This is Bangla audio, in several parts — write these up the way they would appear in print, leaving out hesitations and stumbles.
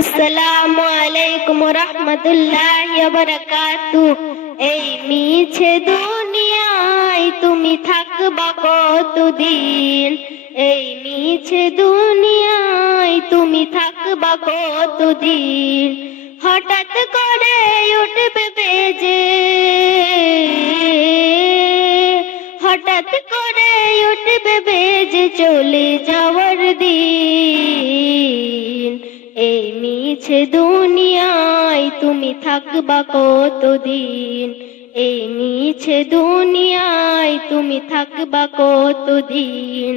আসসালামু আলাইকুম রাহমাতুল্লাহি ওয়া বারাকাতুহু। এই মিছে দুনিয়ায় তুমি থাকবা কতদিন? এই মিছে দুনিয়ায় তুমি থাকবা কতদিন? হঠাৎ করে উঠবে বেজে, হঠাৎ করে উঠবে বেজে চলে যাওয়ার দিন। এই মিছে দুনিয়ায় তুমি থাকবা কতদিন? এই মিছে দুনিয়ায় তুমি থাকবা কতদিন?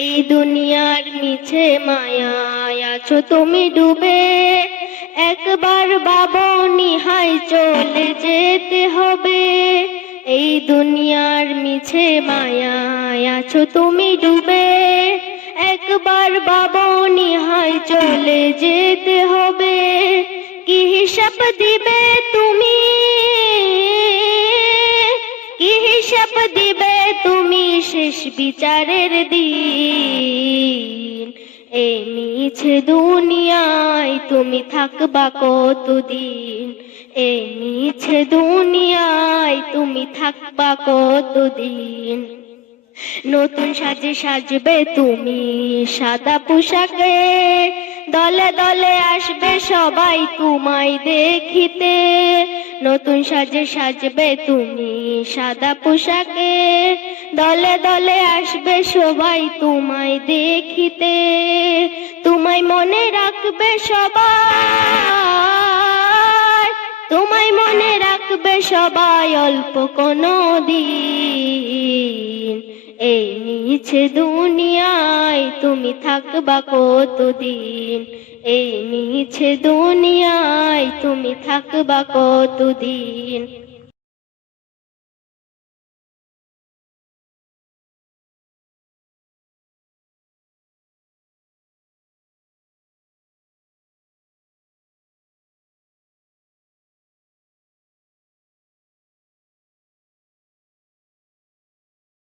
এই দুনিয়ার মিছে মায়ায় আছো তুমি ডুবে, একবার ভাবনি হায় চলে যেতে হবে। এই দুনিয়ার মিছে মায়ায় আছো তুমি ডুবে, একবার ভাবনি হায় চলে যেতে হবে। কি হিসাব দিবে তুমি, কি হিসাব দিবে তুমি শেষ বিচারের দিন? এই মিছে দুনিয়ায় তুমি থাকবা কতদিন? এই মিছে দুনিয়ায় তুমি থাকবা কতদিন? নতুন সাজে সাজবে তুমি সাদা পোশাকে, দলে দলে আসবে সবাই তোমায় দেখিতে। নতুন সাজে সাজবে তুমি সাদা পোশাকে, দলে দলে আসবে সবাই তোমায় দেখিতে। তোমায় মনে রাখবে সবাই, তোমায় মনে রাখবে সবাই অল্প কোনো দিন। এই মিছে দুনিয়ায় তুমি থাকবা কতদিন? এই মিছে দুনিয়ায় তুমি থাকবা কতদিন?